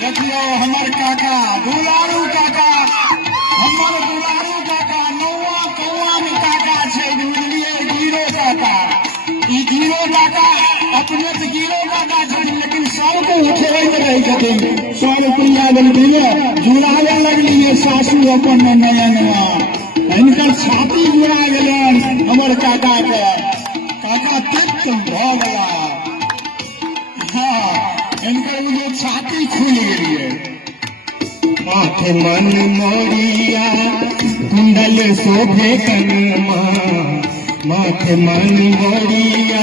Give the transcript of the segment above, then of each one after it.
देखियो हमर काका दुलारू काका, हमर दुलारू काका नौवा कौआ में काका छे, बुझलिए गिरो काका। ई गिरो काका अपने तो गिरो काका छे, लेकिन सबको उठेबैत रहे छथिन। 100 रुपया दिले जुड़ावे लगलिए सासू अपन नयनवा, हिनकर छाती जुड़ा गेलन हमर काका के। काका तित भ गया, इनकर मुझे छाती खुल गई। माथे मन मोरिया कुंडल शोभे कनमा, माथे मन मोरिया,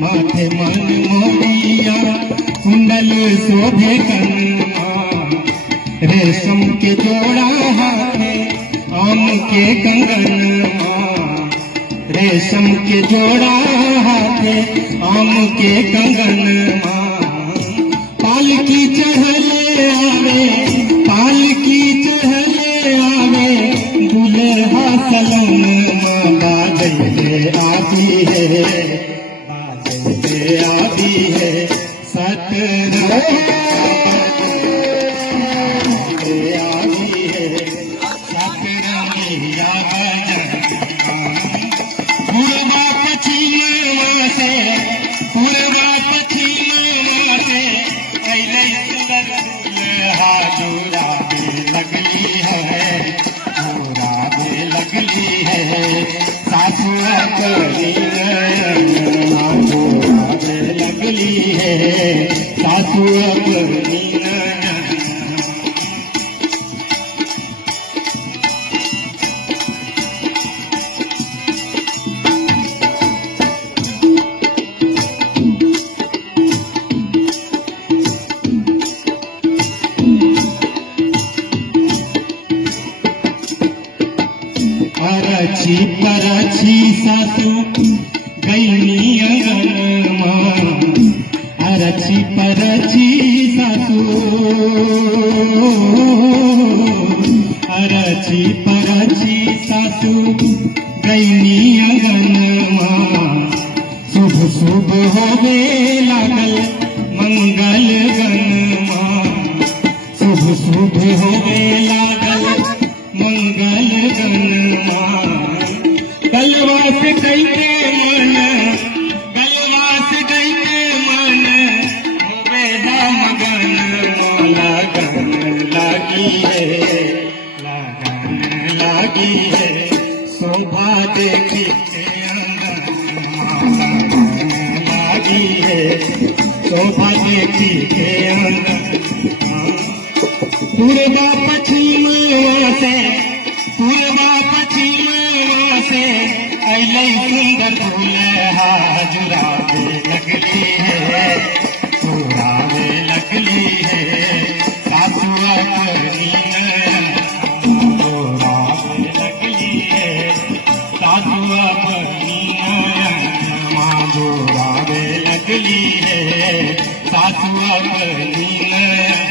माथे मन मोरिया कुंडल शोभे कनमा, रेशम के जोड़ा हाथे आम के कंगनमा, रेशम के जोड़ा हाथे आम के कंगनमा, पालकी चढ़ले आवे, पालकी चढ़ले आवे, दुल्हा सलनमा, बाजैले आती है, बाजैले आती है सतरा लगली है सासू अपनी नयनमा, लगली है सासू अपनी नयनमा। अरछी परछी सासू गईनी अंगनमा, अरछी परछी सासू, अरछी परछी सासू गईनी अंगनमा, शुभ शुभ होवे लागल मंगल गनमा, शुभ शुभ होवे लागल मंगल गनमा, गलवास कैके मन, गलवास कैके मन, होवे मगन, लगन लागी है, लगन लागी है, शोभा देखी अंगनमा, लगन लागी है, शोभा देखी अंगनमा। पूर्वा पश्चिम से, पूर्वा पश्चिम से अइलै सुंदर दुल्हा, जुड़ावे लगली है, जुड़ावे लगली है सासू अपनी नयनमा, जुड़ावे लगली है सासू अपनी नयनमा, जुड़ावे लगली है सासू अपनी नयनमा।